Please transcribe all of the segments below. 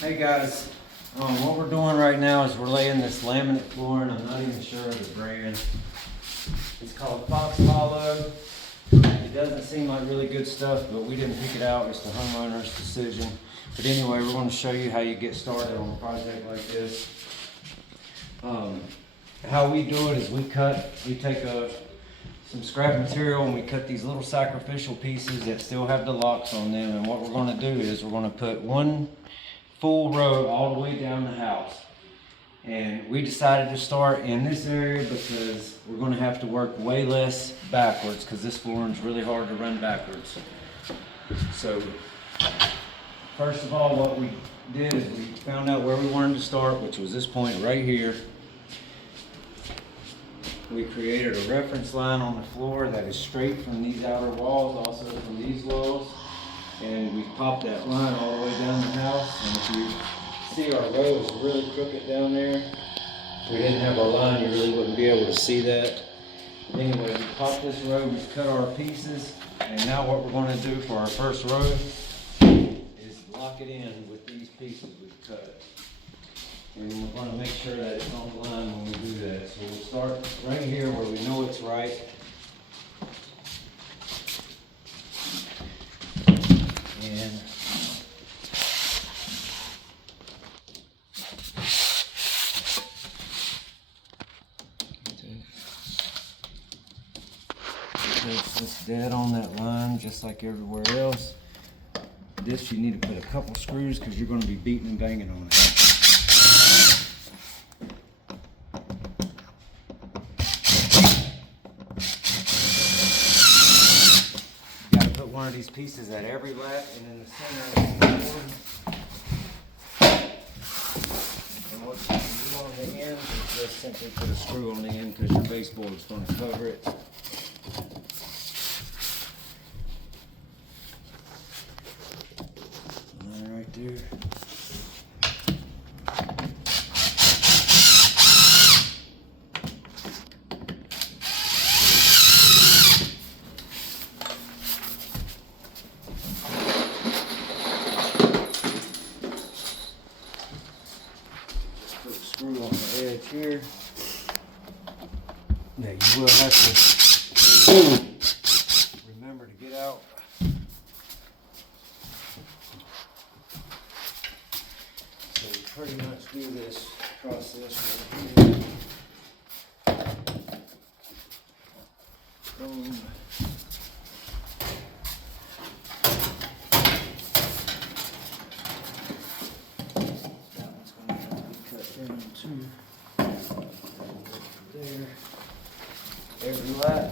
Hey guys, what we're doing right now is we're laying this laminate flooring. I'm not even sure of the brand. It's called Fox Hollow. It doesn't seem like really good stuff, but we didn't pick it out. It's the homeowner's decision. But anyway, we're going to show you how you get started on a project like this. How we do it is we take some scrap material and we cut these little sacrificial pieces that still have the locks on them. And what we're going to do is we're going to put one full row all the way down the house. And we decided to start in this area because we're going to have to work way less backwards because this flooring is really hard to run backwards. So first of all, what we did is we found out where we wanted to start, which was this point right here. We created a reference line on the floor that is straight from these outer walls, also from these walls. And we popped that line all the way down the house. And if you see, our row is really crooked down there. If we didn't have our line, you really wouldn't be able to see that. But anyway, we popped this row, we cut our pieces. And now what we're going to do for our first row is lock it in with these pieces we've cut. And we're going to make sure that it's on the line when we do that. So we'll start right here where we know it's right. And it's dead on that line just like everywhere else. This you need to put a couple screws because you're going to be beating and banging on it. You got to put one of these pieces at every lat and in the center of the board. And what you can do on the end is just simply put a screw on the end because your baseboard is going to cover it. Right there. Put a screw on the edge here. Now you will have to remember to get out. So we pretty much do this process right here. Boom. That one's going to have to be cut down too. There. Every lat.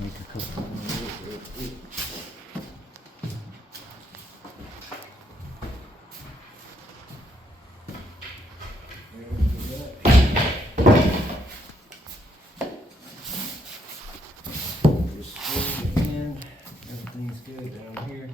Make a couple of real quick. Just screw it in. Everything's good down here.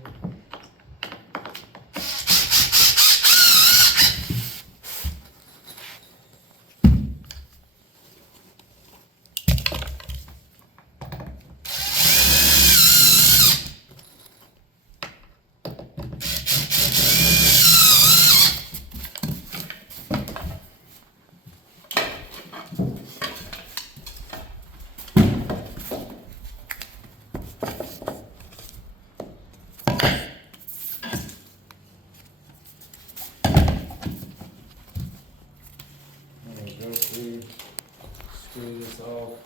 Go through, screw this off.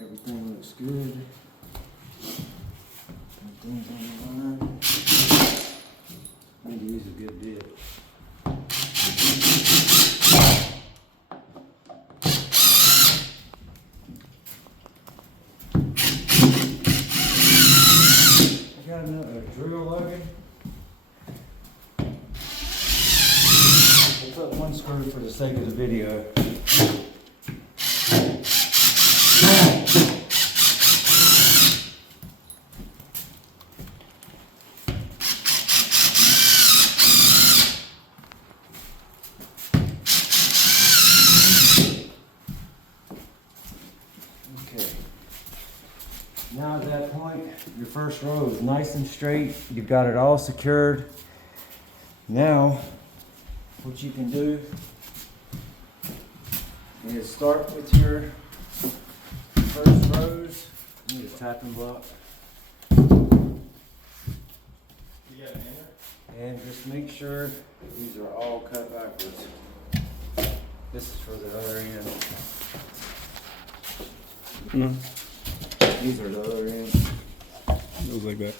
Everything looks good. Everything's on the line. Need to use a good bit. I got another drill luggage. We'll put one screw for the sake of the video. first row is nice and straight. You've got it all secured. Now, what you can do is start with your first rows. You need a tapping block. And just make sure these are all cut backwards. This is for the other end. These are the other end. Looks like that.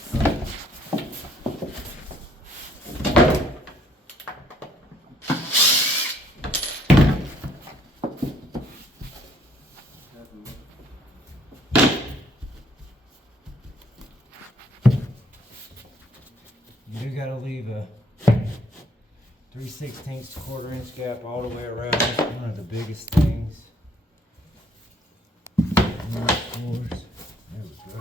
You do gotta leave a 3/16 1/4 gap all the way around. That's one of the biggest things. Floors. There we go.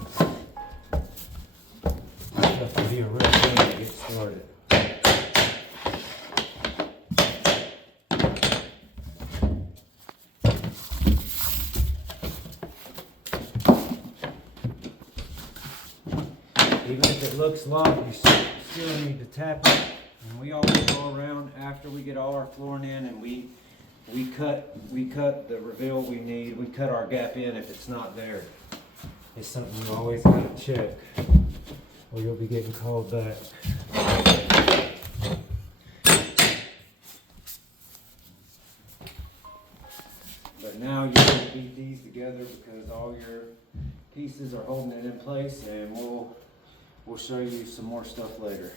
That's got to be a real thing to get started. Even if it looks locked, you still need to tap it. And we always go around after we get all our flooring in, and we cut the reveal we need. We cut our gap in if it's not there. It's something you always gotta check, or you'll be getting called back. But now you're gonna beat these together because all your pieces are holding it in place, and we'll show you some more stuff later.